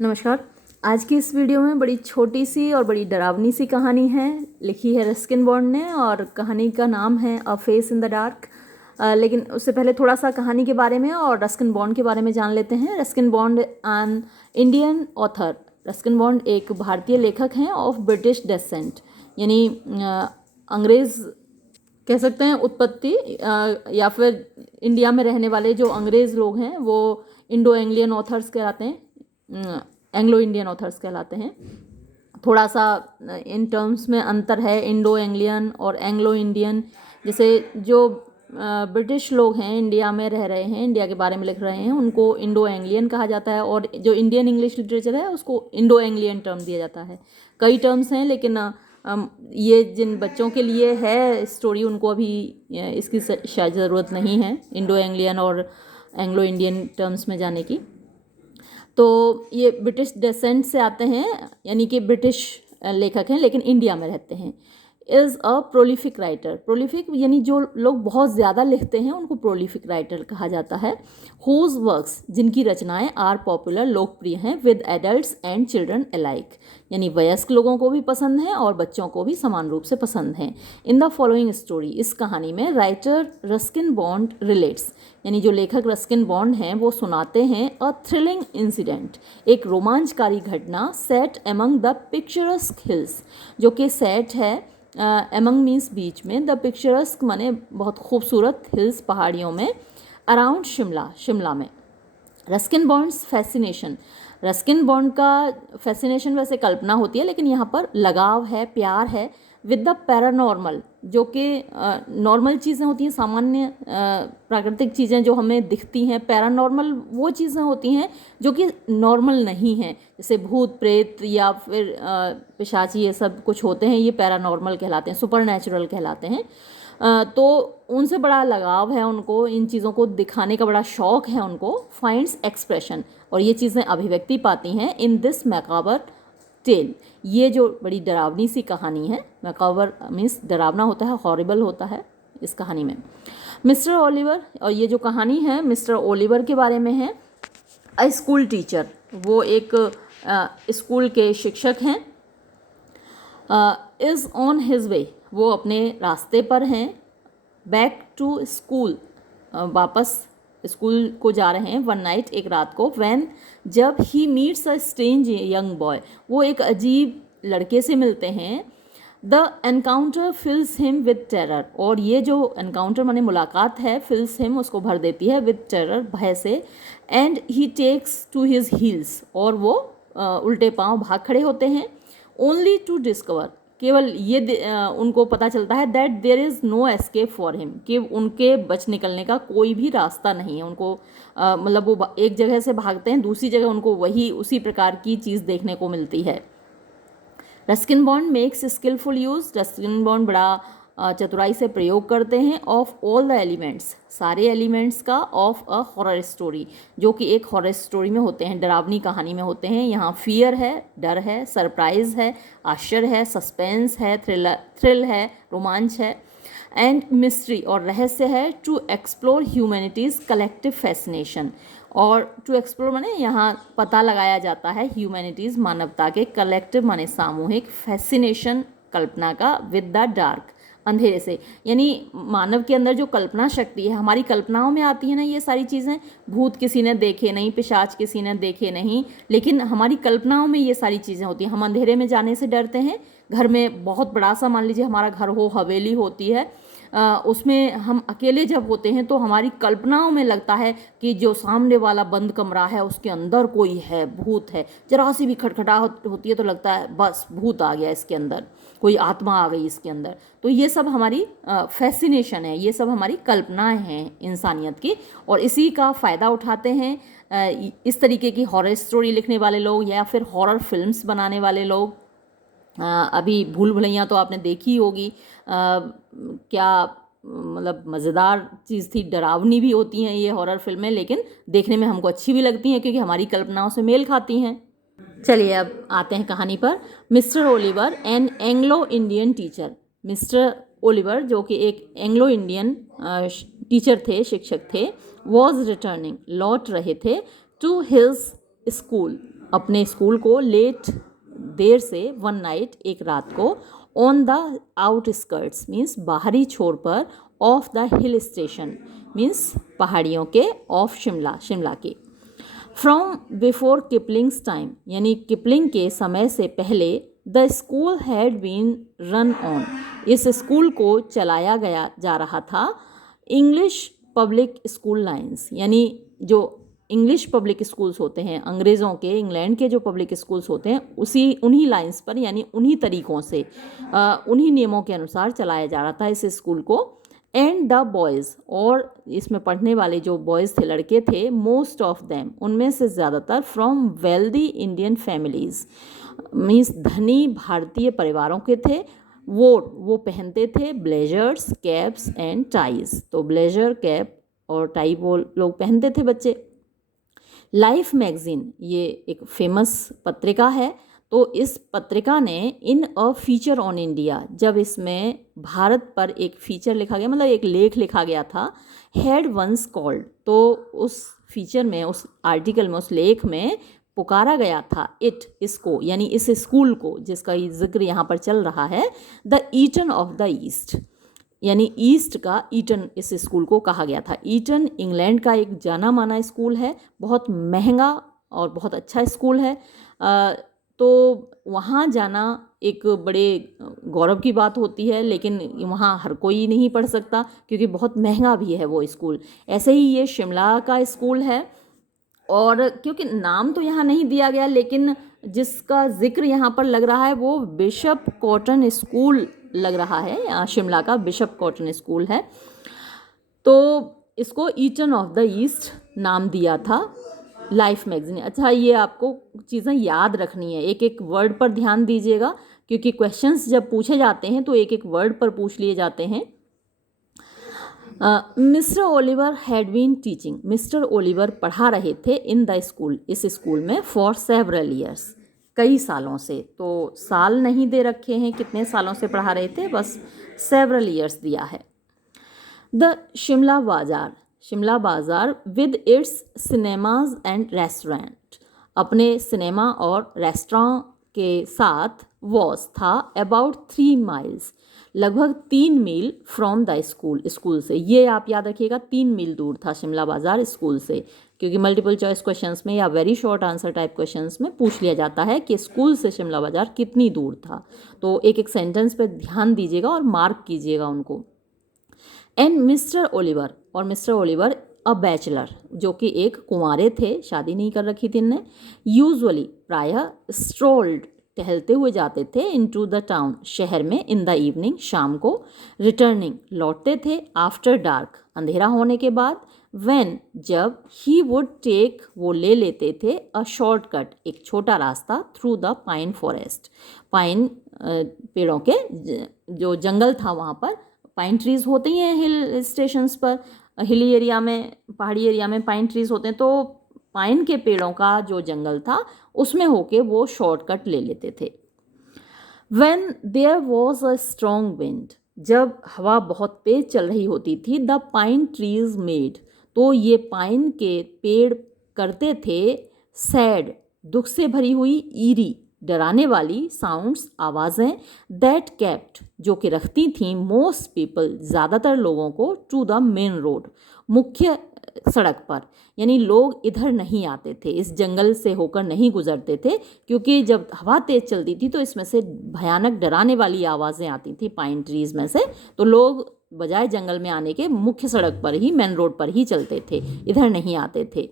नमस्कार। आज की इस वीडियो में बड़ी छोटी सी और बड़ी डरावनी सी कहानी है। लिखी है रस्किन बॉन्ड ने और कहानी का नाम है अ फेस इन द डार्क। लेकिन उससे पहले थोड़ा सा कहानी के बारे में और रस्किन बॉन्ड के बारे में जान लेते हैं। Ruskin bond an Indian author. Ruskin bond एक भारतीय लेखक हैं ऑफ ब्रिटिश डेसेंट, यानी अंग्रेज़ कह सकते हैं उत्पत्ति, या फिर इंडिया में रहने वाले जो अंग्रेज़ लोग हैं वो इंडो एंग्लियन ऑथर्स कहलाते हैं, एंग्लो इंडियन ऑथर्स कहलाते हैं। थोड़ा सा इन टर्म्स में अंतर है इंडो एंग्लियन और एंग्लो इंडियन। जैसे जो ब्रिटिश लोग हैं, इंडिया में रह रहे हैं, इंडिया के बारे में लिख रहे हैं, उनको इंडो एंग्लियन कहा जाता है, और जो इंडियन इंग्लिश लिटरेचर है उसको इंडो एंग्लियन टर्म दिया जाता है। कई टर्म्स हैं, लेकिन ये जिन बच्चों के लिए है स्टोरी उनको अभी इसकी शायद ज़रूरत नहीं है इंडो एंग्लियन और एंग्लो इंडियन टर्म्स में जाने की। तो ये ब्रिटिश डेसेंट से आते हैं, यानी कि ब्रिटिश लेखक हैं लेकिन इंडिया में रहते हैं। Is a prolific writer. Prolific यानी जो लोग बहुत ज़्यादा लिखते हैं उनको प्रोलिफिक राइटर कहा जाता है। हुज वर्क्स, जिनकी रचनाएं आर पॉपुलर, लोकप्रिय हैं, with adults and children alike, यानी वयस्क लोगों को भी पसंद हैं और बच्चों को भी समान रूप से पसंद हैं। इन द फॉलोइंग स्टोरी, इस कहानी में राइटर रस्किन बॉन्ड रिलेट्स, यानी जो लेखक रस्किन बॉन्ड हैं वो सुनाते हैं अ थ्रिलिंग इंसिडेंट, एक रोमांचकारी घटना, set among the picturesque hills, जो कि सेट है एमंग मीन्स बीच में, द पिक्चरस्क माने बहुत खूबसूरत, हिल्स पहाड़ियों में, अराउंड शिमला, शिमला में। Ruskin bonds fascination, Ruskin bond का फैसिनेशन वैसे कल्पना होती है, लेकिन यहाँ पर लगाव है, प्यार है विद द पैरानॉर्मल, जो कि नॉर्मल चीज़ें होती हैं, सामान्य प्राकृतिक चीज़ें जो हमें दिखती हैं। पैरानॉर्मल वो चीज़ें होती हैं जो कि नॉर्मल नहीं हैं, जैसे भूत प्रेत या फिर पिशाची, ये सब कुछ होते हैं, ये पैरानॉर्मल कहलाते हैं, सुपर नेचुरल कहलाते हैं। तो उनसे बड़ा लगाव है उनको, इन चीज़ों को दिखाने का बड़ा शौक़ है उनको। फाइंड्स एक्सप्रेशन, और ये चीज़ें अभिव्यक्ति पाती हैं इन दिस मैकाबर टेल, ये जो बड़ी डरावनी सी कहानी है। मैकाबर मीन्स डरावना होता है, हॉरिबल होता है इस कहानी में। मिस्टर ओलिवर, और ये जो कहानी है मिस्टर ओलिवर के बारे में है। अ स्कूल टीचर, वो एक स्कूल के शिक्षक हैं। इज़ ऑन हिज वे, वो अपने रास्ते पर हैं। बैक टू स्कूल, वापस स्कूल को जा रहे हैं। वन नाइट, एक रात को, वैन, जब, he meets a strange young boy, वो एक अजीब लड़के से मिलते हैं। The encounter fills him with terror, और ये जो एनकाउंटर माने मुलाकात है, फिल्स हिम उसको भर देती है, विद टेरर, भय से। And he takes to his heels, और वो उल्टे पांव भाग खड़े होते हैं। ओनली टू डिस्कवर, केवल ये उनको पता चलता है that there is no escape for him, कि उनके बच निकलने का कोई भी रास्ता नहीं है उनको। मतलब वो एक जगह से भागते हैं, दूसरी जगह उनको वही उसी प्रकार की चीज़ देखने को मिलती है। Ruskin Bond makes skilful use, Ruskin Bond बड़ा चतुराई से प्रयोग करते हैं ऑफ ऑल द एलिमेंट्स, सारे एलिमेंट्स का, ऑफ अ हॉरर स्टोरी, जो कि एक हॉरर स्टोरी में होते हैं, डरावनी कहानी में होते हैं। यहाँ फियर है, डर है, सरप्राइज है, आश्चर्य है, सस्पेंस है, थ्रिल है, रोमांच है, एंड मिस्ट्री, और रहस्य है। To explore humanity's collective fascination, और टू एक्सप्लोर माने यहाँ पता लगाया जाता है ह्यूमैनिटीज़, मानवता के, कलेक्टिव माने सामूहिक, फैसिनेशन कल्पना का, विद द डार्क, अंधेरे से, यानी मानव के अंदर जो कल्पना शक्ति है, हमारी कल्पनाओं में आती है ना ये सारी चीज़ें। भूत किसी ने देखे नहीं, पिशाच किसी ने देखे नहीं, लेकिन हमारी कल्पनाओं में ये सारी चीज़ें होती हैं। हम अंधेरे में जाने से डरते हैं। घर में बहुत बड़ा सा, मान लीजिए हमारा घर हो, हवेली होती है, उसमें हम अकेले जब होते हैं तो हमारी कल्पनाओं में लगता है कि जो सामने वाला बंद कमरा है उसके अंदर कोई है, भूत है। जरा सी भी खटखटाहट होती है तो लगता है बस भूत आ गया इसके अंदर, कोई आत्मा आ गई इसके अंदर। तो ये सब हमारी फैसिनेशन है, ये सब हमारी कल्पनाएं हैं इंसानियत की, और इसी का फ़ायदा उठाते हैं इस तरीके की हॉरर स्टोरी लिखने वाले लोग या फिर हॉरर फिल्म्स बनाने वाले लोग। अभी भूल भुलैया तो आपने देखी होगी, क्या मतलब मज़ेदार चीज़ थी। डरावनी भी होती हैं ये हॉरर फिल्में, लेकिन देखने में हमको अच्छी भी लगती हैं क्योंकि हमारी कल्पनाओं से मेल खाती हैं। चलिए अब आते हैं कहानी पर। Mister Oliver an Anglo Indian teacher, mister Oliver जो कि एक एंग्लो इंडियन टीचर थे, शिक्षक थे, वॉज रिटर्निंग, लौट रहे थे, टू हिज स्कूल, अपने स्कूल को लेट, देर से, वन नाइट, एक रात को, ऑन द आउटस्कर्ट्स मीन्स बाहरी छोर पर, of the hill station means पहाड़ियों के, ऑफ शिमला, शिमला के। फ्रॉम बिफोर किपलिंग्स टाइम यानी किपलिंग के समय से पहले, the school had been run on, इस स्कूल को चलाया गया जा रहा था, इंग्लिश पब्लिक स्कूल लाइन्स यानी जो इंग्लिश पब्लिक स्कूल्स होते हैं, अंग्रेज़ों के, इंग्लैंड के जो पब्लिक स्कूल्स होते हैं, उन्हीं लाइन्स पर यानी उन्हीं तरीक़ों से, उन्हीं नियमों के अनुसार चलाया जा रहा था इस स्कूल को। एंड द बॉयज़, और इसमें पढ़ने वाले जो बॉयज़ थे, लड़के थे, मोस्ट ऑफ देम, उनमें से ज़्यादातर, from wealthy Indian families means धनी भारतीय परिवारों के थे। वो पहनते थे ब्लेजर्स, कैप्स एंड टाइज, तो ब्लेजर, कैप और टाई वो लोग पहनते थे बच्चे। लाइफ मैगज़ीन ये एक फेमस पत्रिका है, तो इस पत्रिका ने इन अ फीचर ऑन इंडिया, जब इसमें भारत पर एक फीचर लिखा गया, मतलब एक लेख लिखा गया था, हैड वंस कॉल्ड, तो उस फीचर में, उस आर्टिकल में, उस लेख में पुकारा गया था इट, इसको यानी इस स्कूल को जिसका जिक्र यहाँ पर चल रहा है, the Eton of the East, यानी ईस्ट का ईटन इस स्कूल को कहा गया था। ईटन इंग्लैंड का एक जाना माना स्कूल है, बहुत महंगा और बहुत अच्छा स्कूल है, तो वहाँ जाना एक बड़े गौरव की बात होती है, लेकिन वहाँ हर कोई नहीं पढ़ सकता क्योंकि बहुत महंगा भी है वो स्कूल। ऐसे ही ये शिमला का स्कूल है, और क्योंकि नाम तो यहाँ नहीं दिया गया, लेकिन जिसका जिक्र यहाँ पर लग रहा है वो बिशप कॉटन स्कूल लग रहा है, शिमला का बिशप कॉटन स्कूल है, तो इसको ईटन ऑफ द ईस्ट नाम दिया था लाइफ मैगजीन। अच्छा, ये आपको चीज़ें याद रखनी है, एक एक वर्ड पर ध्यान दीजिएगा क्योंकि क्वेश्चंस जब पूछे जाते हैं तो एक एक वर्ड पर पूछ लिए जाते हैं। Mister Oliver had been teaching, Mister Oliver पढ़ा रहे थे इन द स्कूल, इस स्कूल में, फॉर सेवरल ईयर्स, कई सालों से, तो साल नहीं दे रखे हैं कितने सालों से पढ़ा रहे थे, बस सेवरल ईयर्स दिया है। द शिमला बाज़ार, शिमला बाज़ार with its cinemas and restaurant, अपने सिनेमा और रेस्टोरेंट के साथ, वॉज था, अबाउट 3 माइल्स, लगभग 3 मील, फ्रॉम द स्कूल, स्कूल से, ये आप याद रखिएगा 3 मील दूर था शिमला बाज़ार स्कूल से, क्योंकि मल्टीपल चॉइस क्वेश्चंस में या very short answer type questions में पूछ लिया जाता है कि स्कूल से शिमला बाज़ार कितनी दूर था, तो एक एक सेंटेंस पे ध्यान दीजिएगा और मार्क कीजिएगा उनको। एंड मिस्टर ओलिवर, और मिस्टर ओलिवर अ बैचलर, जो कि एक कुंवारे थे, शादी नहीं कर रखी थी इनने, यूजुअली, प्रायः, स्ट्रोल्ड, टहलते हुए जाते थे, इनटू द टाउन, शहर में, इन द इवनिंग, शाम को, रिटर्निंग, लौटते थे, आफ्टर डार्क, अंधेरा होने के बाद, व्हेन, जब, ही वुड टेक, वो ले लेते थे, अ शॉर्टकट, एक छोटा रास्ता, through the pine forest, pine पेड़ों के जो जंगल था वहाँ पर, पाइन ट्रीज़ होते ही हैं हिल स्टेशंस पर, हिली एरिया में, पहाड़ी एरिया में पाइन ट्रीज़ होते हैं, तो पाइन के पेड़ों का जो जंगल था उसमें होके वो शॉर्टकट ले लेते थे। When there was a strong wind, जब हवा बहुत तेज चल रही होती थी, द पाइन ट्रीज मेड, तो ये पाइन के पेड़ करते थे, सैड, दुख से भरी हुई, ईरी, डराने वाली, साउंड्स, आवाज़ें, दैट केप्ट, जो कि रखती थीं, मोस्ट पीपल, ज़्यादातर लोगों को, टू द मेन रोड, मुख्य सड़क पर, यानी लोग इधर नहीं आते थे, इस जंगल से होकर नहीं गुजरते थे, क्योंकि जब हवा तेज़ चलती थी तो इसमें से भयानक डराने वाली आवाज़ें आती थी पाइन ट्रीज़ में से, तो लोग बजाय जंगल में आने के मुख्य सड़क पर ही, मेन रोड पर ही चलते थे, इधर नहीं आते थे।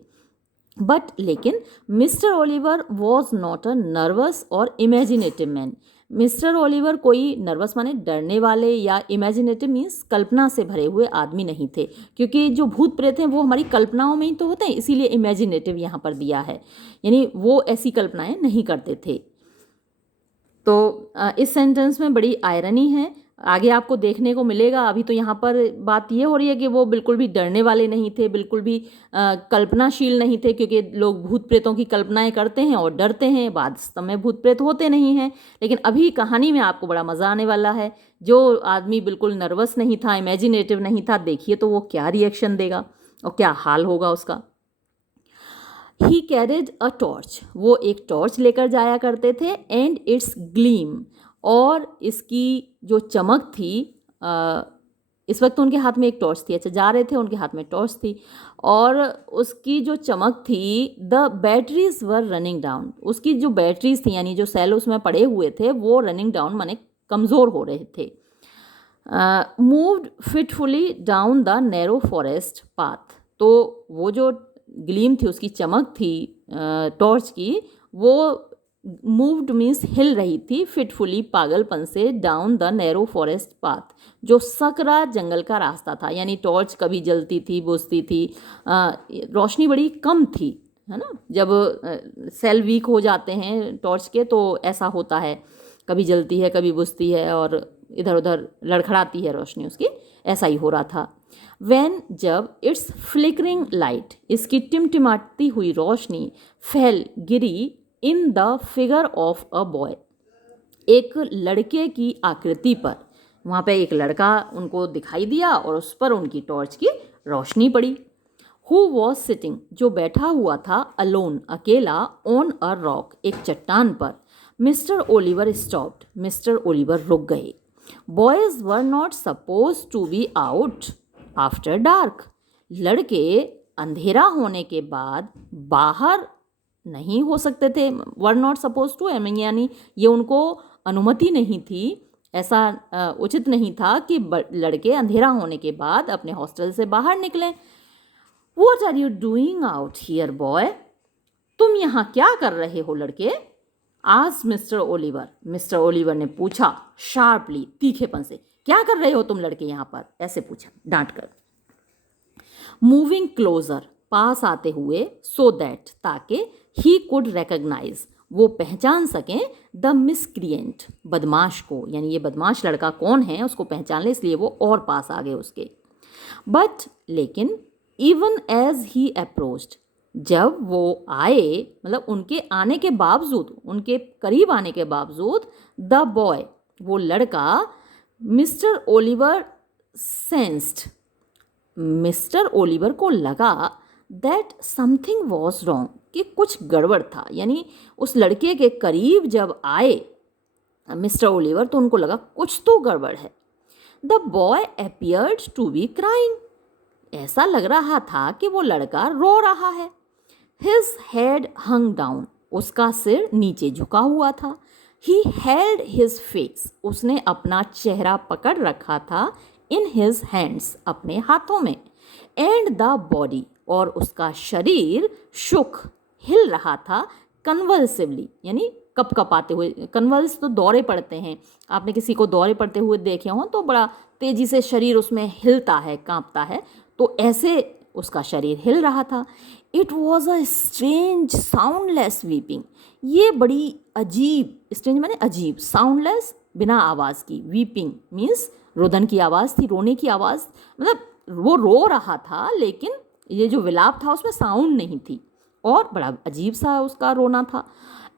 बट लेकिन Mister Oliver was not a nervous और इमेजिनेटिव मैन, मिस्टर ओलिवर कोई नर्वस माने डरने वाले या इमेजिनेटिव मीन्स कल्पना से भरे हुए आदमी नहीं थे, क्योंकि जो भूत प्रेत हैं वो हमारी कल्पनाओं में ही तो होते हैं, इसीलिए इमेजिनेटिव यहाँ पर दिया है, यानी वो ऐसी कल्पनाएं नहीं करते थे। तो इस सेंटेंस में बड़ी आयरनी है, आगे आपको देखने को मिलेगा। अभी तो यहाँ पर बात ये हो रही है कि वो बिल्कुल भी डरने वाले नहीं थे, बिल्कुल भी कल्पनाशील नहीं थे, क्योंकि लोग भूत प्रेतों की कल्पनाएं करते हैं और डरते हैं, वास्तव में भूत प्रेत होते नहीं हैं। लेकिन अभी कहानी में आपको बड़ा मज़ा आने वाला है। जो आदमी बिल्कुल नर्वस नहीं था, इमेजिनेटिव नहीं था, देखिए तो वो क्या रिएक्शन देगा और क्या हाल होगा उसका। ही कैरिड अ टॉर्च, वो एक टॉर्च लेकर जाया करते थे, एंड इट्स ग्लीम, और इसकी जो चमक थी, इस वक्त उनके हाथ में एक टॉर्च थी, अच्छा जा रहे थे उनके हाथ में टॉर्च थी, और उसकी जो चमक थी, the batteries were running down, उसकी जो बैटरीज थी यानी जो सेल उसमें पड़े हुए थे वो रनिंग डाउन माने कमज़ोर हो रहे थे। Moved fitfully down the narrow forest path, तो वो जो ग्लीम थी, उसकी चमक थी टॉर्च की, वो मूव्ड मीन्स हिल रही थी, फिटफुली पागलपन से, down the narrow forest path, जो सकरा जंगल का रास्ता था, यानी टॉर्च कभी जलती थी बुझती थी, रोशनी बड़ी कम थी, है ना, जब सेल वीक हो जाते हैं टॉर्च के तो ऐसा होता है, कभी जलती है कभी बुझती है और इधर उधर लड़खड़ाती है रोशनी उसकी, ऐसा ही हो रहा था। वैन, जब इट्स फ्लिकरिंग लाइट, इसकी टिमटिमाती हुई रोशनी, फेल, गिरी, in the figure of a boy, एक लड़के की आकृति पर, वहाँ पे एक लड़का उनको दिखाई दिया और उस पर उनकी टॉर्च की रोशनी पड़ी। हु वॉज सिटिंग, जो बैठा हुआ था, अलोन, अकेला, ऑन अ रॉक, एक चट्टान पर। Mister Oliver stopped, Mister Oliver रुक गए। Boys were not suppose to be out after dark, लड़के अंधेरा होने के बाद बाहर नहीं हो सकते थे, वर नॉट सपोज टू, यानी ये उनको अनुमति नहीं थी, ऐसा उचित नहीं था कि लड़के अंधेरा होने के बाद अपने हॉस्टल से बाहर निकलें। What are you doing out here boy, तुम यहाँ क्या कर रहे हो लड़के, आज मिस्टर ओलिवर, मिस्टर ओलिवर ने पूछा, शार्पली, तीखेपन से, क्या कर रहे हो तुम लड़के यहाँ पर, ऐसे पूछा डांट कर। मूविंग क्लोजर, पास आते हुए, सो दैट, ताकि, ही कुड रिकग्नाइज, वो पहचान सकें, द मिसक्रिएंट, बदमाश को, यानी ये बदमाश लड़का कौन है उसको पहचान ले, इसलिए वो और पास आ गए उसके। बट, लेकिन, इवन एज ही अप्रोच्ड, जब वो आए, मतलब उनके आने के बावजूद, उनके करीब आने के बावजूद, द बॉय, वो लड़का, mister Oliver sensed, mister Oliver को लगा, दैट समथिंग वॉज रॉन्ग, कि कुछ गड़बड़ था, यानी उस लड़के के करीब जब आए मिस्टर ओलिवर तो उनको लगा कुछ तो गड़बड़ है। The boy appeared to be crying, ऐसा लग रहा था कि वो लड़का रो रहा है। हिज हेड हंग डाउन, उसका सिर नीचे झुका हुआ था। ही हेल्ड हिज फेस, उसने अपना चेहरा पकड़ रखा था, इन हिज हैंड्स, अपने हाथों में। एंड द बॉडी, और उसका शरीर, शुक, हिल रहा था, कन्वल्सिवली, यानी कपकपाते हुए, कन्वल्स तो दौरे पड़ते हैं, आपने किसी को दौरे पड़ते हुए देखे हों तो बड़ा तेजी से शरीर उसमें हिलता है, कांपता है, तो ऐसे उसका शरीर हिल रहा था। It was a strange soundless weeping, ये बड़ी अजीब, स्ट्रेंज माने अजीब, साउंडलेस बिना आवाज़ की, वीपिंग मीन्स रोदन की आवाज़ थी, रोने की आवाज़, मतलब वो रो रहा था लेकिन ये जो विलाप था उसमें साउंड नहीं थी और बड़ा अजीब सा उसका रोना था।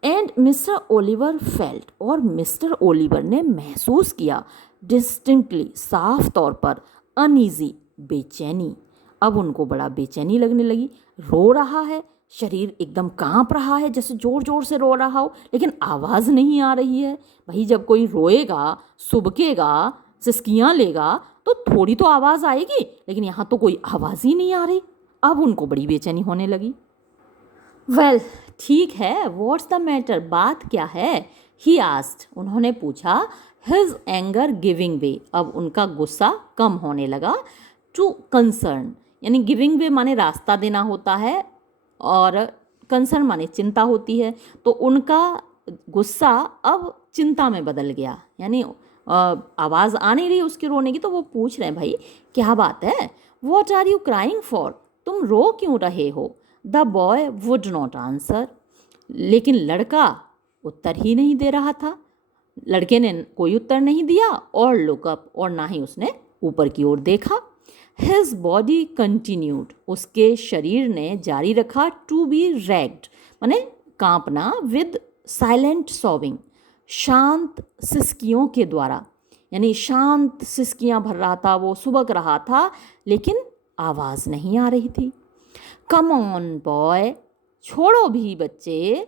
एंड मिस्टर ओलिवर फेल्ट, और मिस्टर ओलिवर ने महसूस किया, डिस्टिंक्टली, साफ तौर पर, अनईजी, बेचैनी, अब उनको बड़ा बेचैनी लगने लगी। रो रहा है, शरीर एकदम कांप रहा है, जैसे ज़ोर ज़ोर से रो रहा हो, लेकिन आवाज़ नहीं आ रही है। भाई जब कोई रोएगा, सुबकेगा, सिसकियाँ लेगा तो थोड़ी तो आवाज़ आएगी, लेकिन यहाँ तो कोई आवाज़ ही नहीं आ रही। अब उनको बड़ी बेचैनी होने लगी। वेल, ठीक है, व्हाट्स द मैटर, बात क्या है, ही आस्क्ड, उन्होंने पूछा। हिज एंगर गिविंग वे, अब उनका गुस्सा कम होने लगा। टू कंसर्न, यानी गिविंग वे माने रास्ता देना होता है और कंसर्न माने चिंता होती है, तो उनका गुस्सा अब चिंता में बदल गया, यानी आवाज़ आ नहीं रही उसके रोने की, तो वो पूछ रहे हैं, भाई क्या बात है, what are you crying for, तुम रो क्यों रहे हो। The boy would not answer, लेकिन लड़का उत्तर ही नहीं दे रहा था। लड़के ने कोई उत्तर नहीं दिया और लुक अप, और ना ही उसने ऊपर की ओर देखा। हिज बॉडी कंटिन्यूड, उसके शरीर ने जारी रखा, टू बी रैग्ड माने कांपना, विद साइलेंट सॉबिंग, शांत सिसकियों के द्वारा, यानी शांत सिसकियां भर रहा था, वो सुबक रहा था लेकिन आवाज़ नहीं आ रही थी। कम ऑन बॉय, छोड़ो भी बच्चे,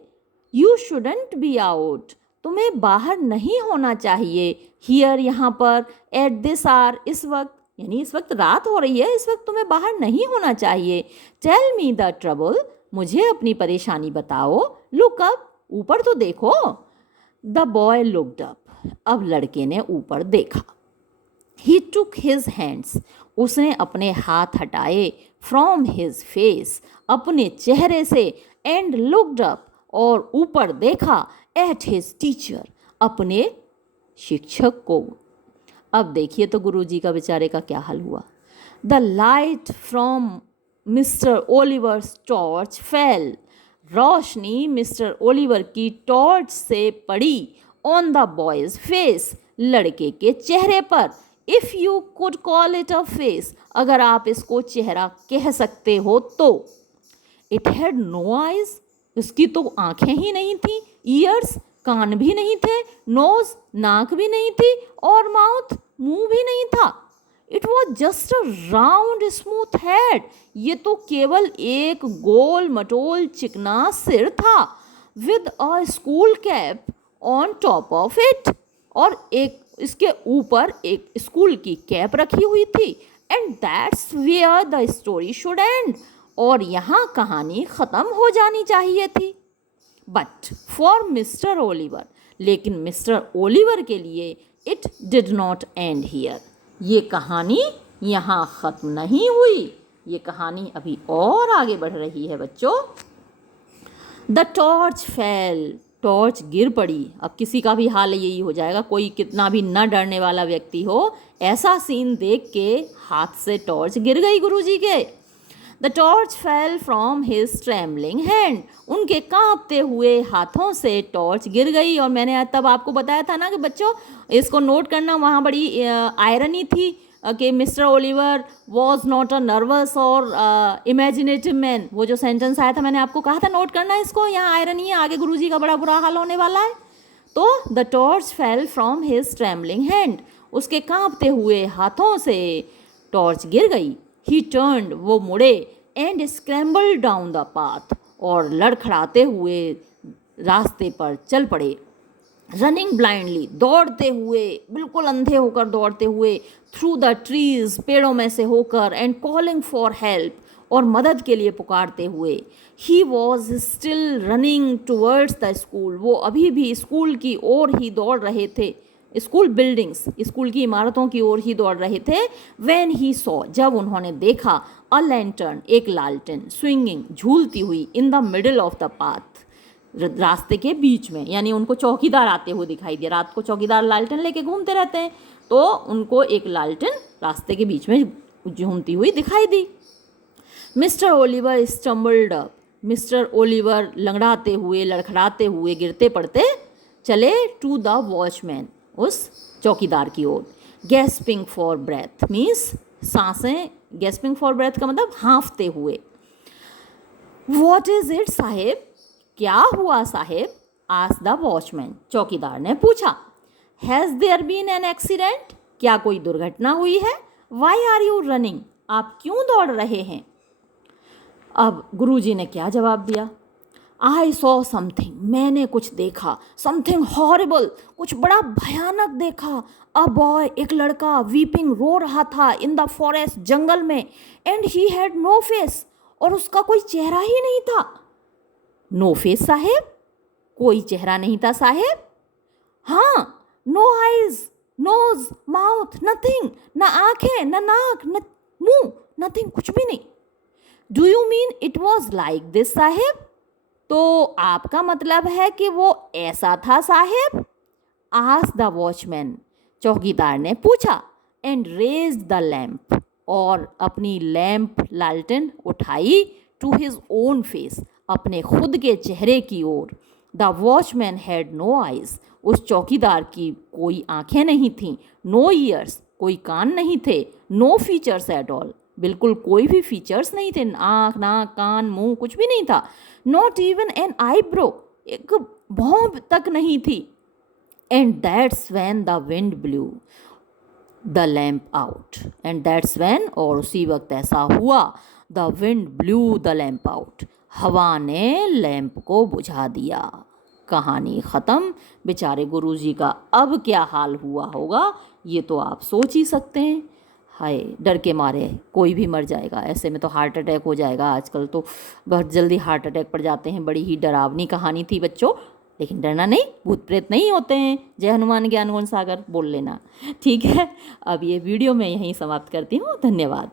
यू शुडंट बी आउट, तुम्हें बाहर नहीं होना चाहिए, हियर यहाँ पर, एट दिस आर, इस वक्त, यानी इस वक्त रात हो रही है, इस वक्त तुम्हें बाहर नहीं होना चाहिए, टेल मी द ट्रबल, मुझे अपनी परेशानी बताओ, लुक अप, ऊपर तो देखो। द बॉय लुक्ड अप, अब लड़के ने ऊपर देखा। ही टुक हिज हैंड्स, उसने अपने हाथ हटाए, फ्रॉम हिज फेस, अपने चेहरे से, एंड लुक्ड अप, और ऊपर देखा, एट हिज टीचर, अपने शिक्षक को। अब देखिए तो गुरुजी का बेचारे का क्या हाल हुआ। The light from mister Oliver's torch fail, Roshni mister Oliver की टॉर्च से पड़ी, ऑन द बॉयज फेस, लड़के के चेहरे पर। If you could call it a face, अगर आप इसको चेहरा कह सकते हो तो। इट हैड नो आइज, उसकी तो आंखें ही नहीं थी, ईयर्स, कान भी नहीं थे, नोज, नाक भी नहीं थी, और माउथ, मुंह भी नहीं था। It was just a round smooth head, ये तो केवल एक गोल मटोल चिकना सिर था, with a school cap on top of it, और एक इसके ऊपर एक स्कूल की कैप रखी हुई थी। And that's where the story should end, और यहाँ कहानी ख़त्म हो जानी चाहिए थी। बट फॉर मिस्टर ओलिवर, लेकिन मिस्टर ओलिवर के लिए it did not end here, ये कहानी यहाँ ख़त्म नहीं हुई, ये कहानी अभी और आगे बढ़ रही है बच्चों। द टॉर्च फेल, टॉर्च गिर पड़ी। अब किसी का भी हाल यही हो जाएगा, कोई कितना भी न डरने वाला व्यक्ति हो, ऐसा सीन देख के हाथ से टॉर्च गिर गई गुरुजी के। The torch fell from his trembling hand, उनके कांपते हुए हाथों से टॉर्च गिर गई। और मैंने तब आपको बताया था ना कि बच्चों इसको नोट करना, वहाँ बड़ी आयरनी थी कि mister Oliver was not a nervous और इमेजिनेटिव मैन, वो जो सेंटेंस आया था मैंने आपको कहा था नोट करना इसको, यहाँ आयरनी है, आगे गुरुजी का बड़ा बुरा हाल होने वाला है। तो the torch fell from his trembling hand, उसके कांपते हुए हाथों से टॉर्च गिर गई। ही टर्न्ड, वो मुड़े, and scrambled down the path, और लड़खड़ाते हुए रास्ते पर चल पड़े। रनिंग ब्लाइंडली, दौड़ते हुए, बिल्कुल अंधे होकर दौड़ते हुए, थ्रू द ट्रीज, पेड़ों में से होकर, एंड कॉलिंग फॉर हेल्प, और मदद के लिए पुकारते हुए। He was still running towards the school, वो अभी भी स्कूल की ओर ही दौड़ रहे थे, स्कूल बिल्डिंग्स, स्कूल की इमारतों की ओर ही दौड़ रहे थे। व्हेन ही सॉ, जब उन्होंने देखा, अ लैंटर्न, एक लालटेन, स्विंगिंग, झूलती हुई, in the middle of the path, रास्ते के बीच में, यानी उनको चौकीदार आते हुए दिखाई दिया। रात को चौकीदार लालटेन लेके घूमते रहते हैं, तो उनको एक लालटेन रास्ते के बीच में घूमती हुई दिखाई दी। Mister Oliver stumbled up, mister Oliver लंगड़ाते हुए, लड़खड़ाते हुए, गिरते पड़ते चले टू द वॉचमैन, उस चौकीदार की ओर। गैस्पिंग फॉर ब्रेथ मीन्स सांसें, गैस्पिंग फॉर ब्रेथ का मतलब हाँफते हुए। व्हाट इज इट साहेब, क्या हुआ साहेब, आस्क्ड द वॉचमैन, चौकीदार ने पूछा। Has there been an accident, क्या कोई दुर्घटना हुई है। वाई आर यू रनिंग, आप क्यों दौड़ रहे हैं। अब गुरुजी ने क्या जवाब दिया। आई सॉ समथिंग, मैंने कुछ देखा, समथिंग हॉरिबल, कुछ बड़ा भयानक देखा। अ बॉय, एक लड़का, वीपिंग, रो रहा था, इन द फॉरेस्ट, जंगल में, and he had no face, और उसका कोई चेहरा ही नहीं था। नो फेस साहेब, कोई चेहरा नहीं था साहेब। हाँ, no eyes, nose, mouth, nothing, न आंखें, न नाक, न मुंह, नथिंग, कुछ भी नहीं। Do you mean it was like this sahib, तो आपका मतलब है कि वो ऐसा था साहेब। आस्क्ड द वॉचमैन, चौकीदार ने पूछा। एंड रेज्ड द लैम्प, और अपनी लैम्प लालटेन उठाई, टू हिज ओन फेस, अपने खुद के चेहरे की ओर। The watchman had no eyes, उस चौकीदार की कोई आंखें नहीं थीं, नो ईयर्स, कोई कान नहीं थे, नो फीचर्स एट ऑल, बिल्कुल कोई भी फीचर्स नहीं थे, आँख, नाक, कान, मुंह, कुछ भी नहीं था। नॉट इवन एन आईब्रो, एक भौं तक नहीं थी। And that's when the wind blue the lamp out, and that's when, और उसी वक्त ऐसा हुआ, the wind blue the lamp out, हवा ने लैंप को बुझा दिया। कहानी ख़त्म। बेचारे गुरुजी का अब क्या हाल हुआ होगा ये तो आप सोच ही सकते हैं। हाय, डर के मारे कोई भी मर जाएगा, ऐसे में तो हार्ट अटैक हो जाएगा। आजकल तो बहुत जल्दी हार्ट अटैक पड़ जाते हैं। बड़ी ही डरावनी कहानी थी बच्चों, लेकिन डरना नहीं, भूत प्रेत नहीं होते हैं। जय हनुमान ज्ञान गुण सागर बोल लेना, ठीक है। अब ये वीडियो मैं यहीं समाप्त करती हूँ। धन्यवाद।